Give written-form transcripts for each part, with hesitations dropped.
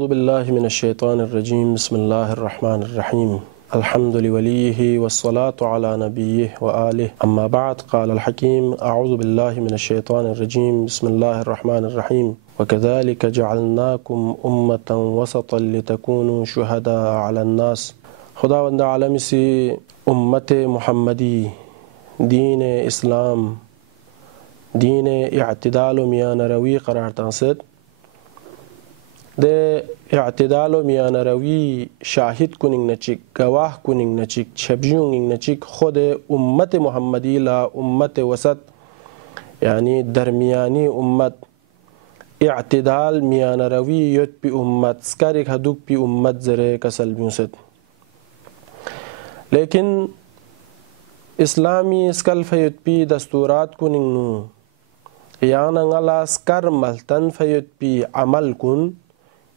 أعوذ بالله من الشيطان الرجيم بسم الله الرحمن الرحيم الحمد لوليه والصلاة على نبيه وآله أما بعد قال الحكيم أعوذ بالله من الشيطان الرجيم بسم الله الرحمن الرحيم وكذلك جعلناكم أمة وسطا لتكونوا شهداء على الناس خداوند عالم سی امت محمدی دین اسلام دین اعتدال و میان روی قرار تنصد ده اعتدال و میان روی شاهد کنین نچیک گواه کنین نچیک چبجون نچیک خود امت محمدی لا امت وسط یعنی درمیانی امت اعتدال میان روی یت بی امت سکارک هدوک بی امت زره کسل بیوست لیکن اسلامی اسکل فیت پی دستورات کنین نو یانا غلا سکر ملتن فیت پی عمل کن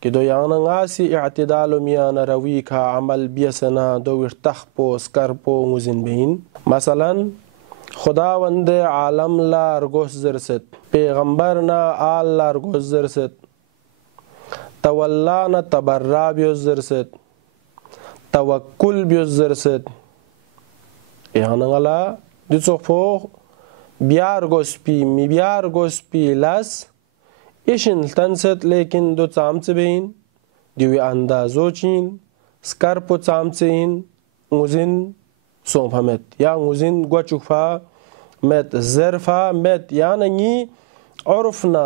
که دو یانا غاسی اعتدال و میان روی کا عمل بیسنا دو ارتخ پو سکر پو مزین بین مثلا خداوند عالم لار گوش زرست پیغمبرنا آل لار گوش زرست تولانا تبرع بیوز زرست توکل بیوز زرست یانا غلا دیسو فو بیار گوسپی می بیار گوسپی لاس ایشن تنست لیکن دو چامچ بین دیوی اندازو چین سکارپو چامچین موزین سومفمت یا موزین گوچوفا مت زرفا مت یعنی عرفنا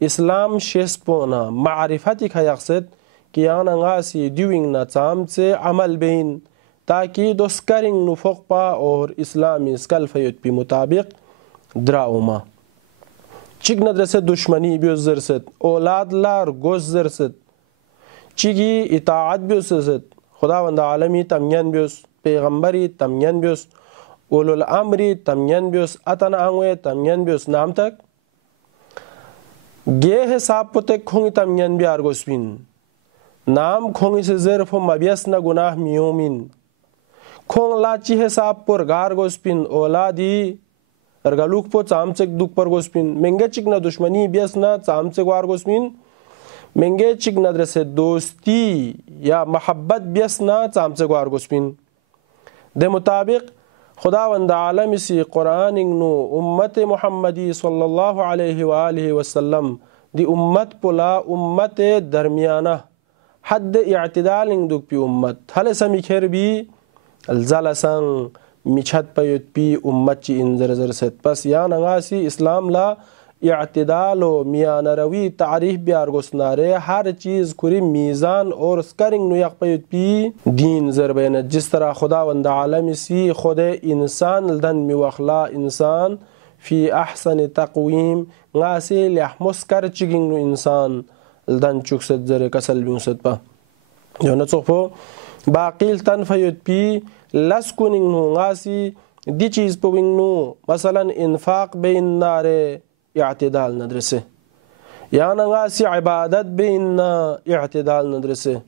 اسلام شسپونا معرفتی که یقصد که یانا غاسی دیوینگ نا چامچ عمل بین تاکہ دو سکرینگ نفوق پا اور اسلامی سکل فیت پی مطابق دراؤما چیک ندرست دشمنی بیوز زرست اولاد لار گوز زرست چیگی اطاعت بیوز زرست خداوند عالمی تمین بیوز پیغمبری تمین بیوز اولو الامری تمین بیوز اتن آنوی تمین بیوز نام تک گے حساب پتک کھونگی تمین بیار گوز بین نام کھونگی سے زرف و مبیس نا گناہ میومین کھونگ لاچی حساب پر گار گوز بین اولادی ارگلوک پو چامچک دوک پر گوسپین منگے چک نہ دشمنی بیس نہ چامچک وار گوسپین منگے چک نہ درس دوستی یا محبت بیس نہ چامچک وار گوسپین دے مطابق خداوند عالم سی قرآن نو امت محمدی صلی اللہ علیہ وآلہ وسلم دی امت پلا امت درمیانہ حد اعتدال دوک پی امت حل سمی کھر بھی الزلسان میچت پیوت پی امت چی انزر زرست پس یا نغاسی اسلام لا اعتدال و میان روی تعریف بیار گسنارے ہر چیز کری میزان اور سکرنگ نو یک پیوت پی دین زر بین جس طرح خداوند عالم سی خود انسان لدن میوخلا انسان فی احسن تقویم غاسی لحمسکر چگنگ نو انسان لدن چکست زر کسل بیوست پا جو نچوخ باقیل تن فیوت پی لس کننگ نو غاسی دی چیز پوینگ نو مثلا انفاق بین نار اعتدال ندرسه یا غاسی عبادت بین اعتدال ندرسه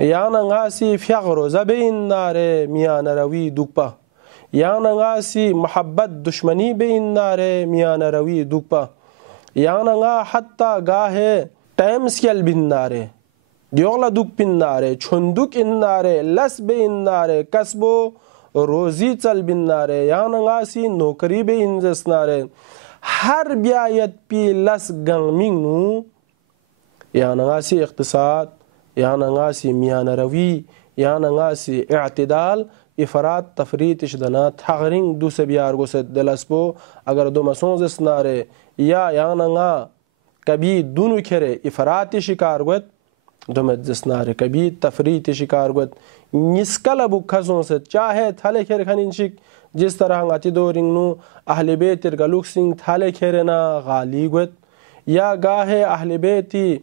یا غاسی فیغ روزه بین نار میان روی دوکپا یا غاسی محبت دشمنی بین نار میان روی دوکپا یا غا حتی گاہ ٹائم سکیل بین ناره دیوغلا دوک پین ناره چندوک این ناره لس به این ناره کسبو روزی چل بین ناره یا نغاسی نوکری به این زس ناره هر بیایت پی لس گنگمینگ نو یا نغاسی اقتصاد یا نغاسی میان روی یا نغاسی اعتدال افراد تفریتش دنا تغرینگ دو سے بیار گو سد دلس بو اگر دو مسون زس ناره یا نغا کبھی دونو کرے افراتی شکار گوت دومت زسنار کبھی تفریت شکار گوت نسکل بو کھزون سے چاہے تھالے کھیر کھنین شک جس طرح ہنگاتی دورنگ نو اہل بیت ارگلوک سنگ تھالے کھیرنا غالی گوت یا گاہے اہل بیتی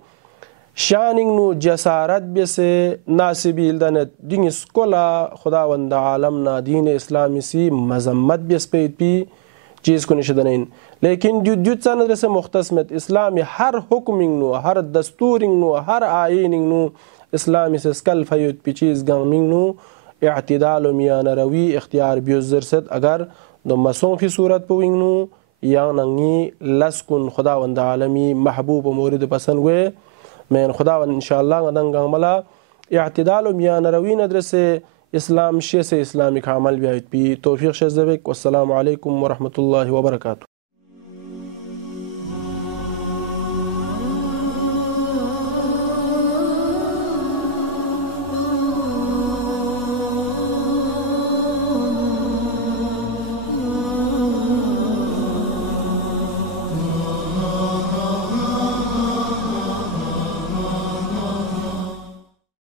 شاننگ نو جسارت بیسے ناسبیل دنت دین اسکولا خداوند عالمنا دین اسلامی سی مذمت بیس پیت پی چیز کو نشدنین لیکن جو چند سے مختصمت اسلامی ہر حکمنگ نو ہر دستورنگ نو ہر آئیننگ نو اسلامی سے سکل فیوت پی چیز گنگمنگ نو اعتدال و میان روی اختیار بیوزر ست اگر دو مسون فی صورت پوینگ نو یا ننگی لسکن خداوند عالمی محبوب و مورد پسند ہوئے من خدا و انشاءالله غدن غملا اعتدال و میان روی ندرس اسلام شیس اسلامی کا عمل بیایید بی توفیق شزدبک. والسلام علیکم و رحمت الله و برکاته.